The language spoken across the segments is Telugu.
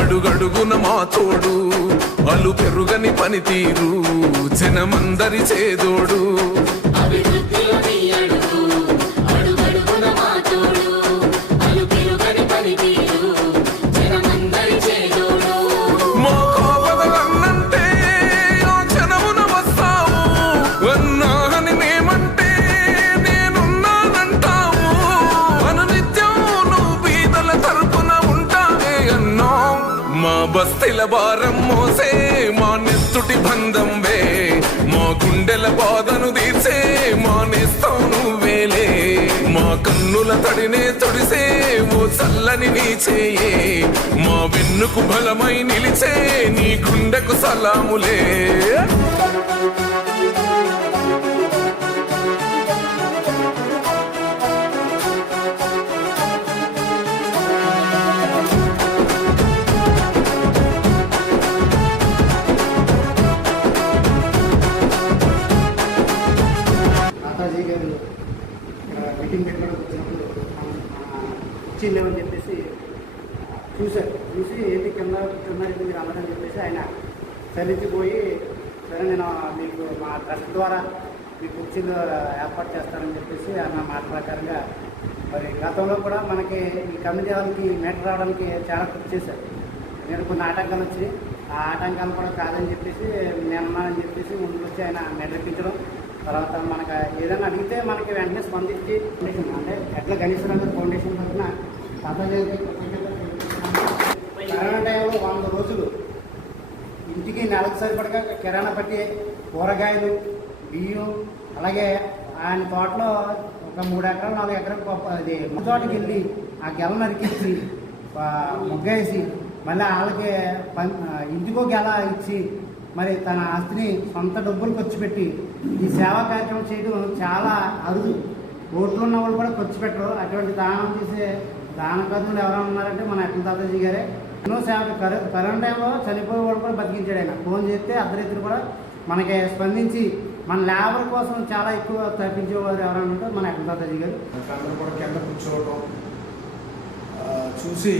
అడుగడుగున మా తోడు అలు పెరుగని పనితీరు జనమందరి చేదోడు బస్తీల భారం మోసే మా నెత్తుటి బంధం వే మా గుండెల బాధను తీర్చే మా నేస్తం నువ్వేలే మా కన్నుల తడినే తొడిసే ఓ చల్లని నీ చేయే మా వెన్నుకు బలమై నిలిచే నీ గుండెకు సలాములే మీటింగ్ పెట్టడానికి వచ్చినప్పుడు కూర్చోలేమని చెప్పేసి చూశారు. చూసి ఏంటి కింద కూర్చున్నారంటే మీరు అమ్మదని చెప్పేసి ఆయన చలించిపోయి సరే నేను మీకు మా ట్రస్ట్ ద్వారా మీ కుర్చీలు ఏర్పాటు చేస్తానని చెప్పేసి నా మాట ప్రకారంగా మరి గతంలో కూడా మనకి ఈ కమిటీ వాళ్ళకి మీటర్ రావడానికి చాలా కృషి చేశారు. నేను కొన్ని ఆటంకాలు వచ్చి ఆ ఆటంకాలు కూడా కాదని చెప్పేసి నేనున్నానని చెప్పేసి ముందుకు వచ్చి ఆయన మెడపించడం తర్వాత మనకు ఏదైనా అడిగితే మనకి వెంటనే స్పందించి అంటే ఎట్లా గణేశ్వర ఫౌండేషన్ తరఫున కరోనా టైంలో 100 రోజులు ఇంటికి నెలకు సరిపడగా కిరాణా పట్టి కూరగాయలు బియ్యం అలాగే ఆయన తోటలో ఒక 3 ఎకరాలు 4 ఎకరాలు అది తోటకి వెళ్ళి ఆ గెల నరికించి ముగ్గేసి మళ్ళీ వాళ్ళకి ఇంటికో గెల ఇచ్చి మరి తన ఆస్తిని సొంత డబ్బులు ఖర్చు పెట్టి ఈ సేవా కార్యక్రమం చేయడం చాలా అరుదు. ఓట్లు ఉన్న వాళ్ళు కూడా ఖర్చు పెట్టరు. అటువంటి దానం చేసే దానకర్తలు ఎవరైనా ఉన్నారంటే మన అట్ల తాతాజీ గారే. ఎన్నో సేవ కరోనా టైంలో చనిపోయే వాళ్ళు కూడా బతికించాడు ఆయన. ఫోన్ చేస్తే అర్ధరాత్రి కూడా మనకి స్పందించి మన లేబర్ కోసం చాలా ఎక్కువ తప్పించేవారు ఎవరైనా ఉంటే మన అట్ల తాతాజీ గారు. అందరూ కూడా కింద కూర్చోవడం చూసి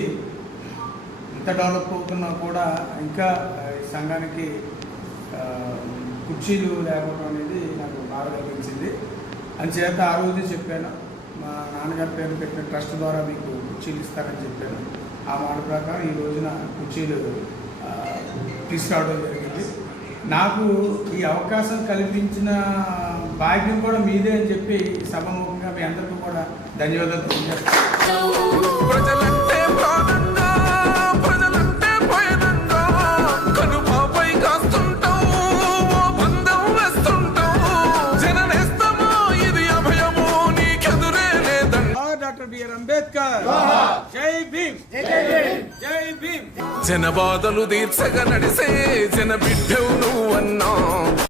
ఇంత డెవలప్ అవుతున్నా కూడా ఇంకా ఈ సంఘానికి కుర్చీలు లేకపోవడం అనేది నాకు బాగా అనిపించింది. అందుచేత ఆ రోజు చెప్పాను, మా నాన్నగారి పేరు పెట్టిన ట్రస్ట్ ద్వారా మీకు కుర్చీలు ఇస్తారని చెప్పాను. ఆ మాట ప్రకారం ఈ రోజున కుర్చీలు తీసుకురావడం జరిగింది. నాకు ఈ అవకాశం కల్పించిన భాగ్యం కూడా మీదే అని చెప్పి సభముఖంగా మీ అందరికీ కూడా ధన్యవాదాలు తెలియజేస్తాను. అంబేద్కర్ జై భీమ్, జై భీమ్. జన బాధలు తీర్చగా నడిసే జన బిడ్డవు నువ్వన్నా.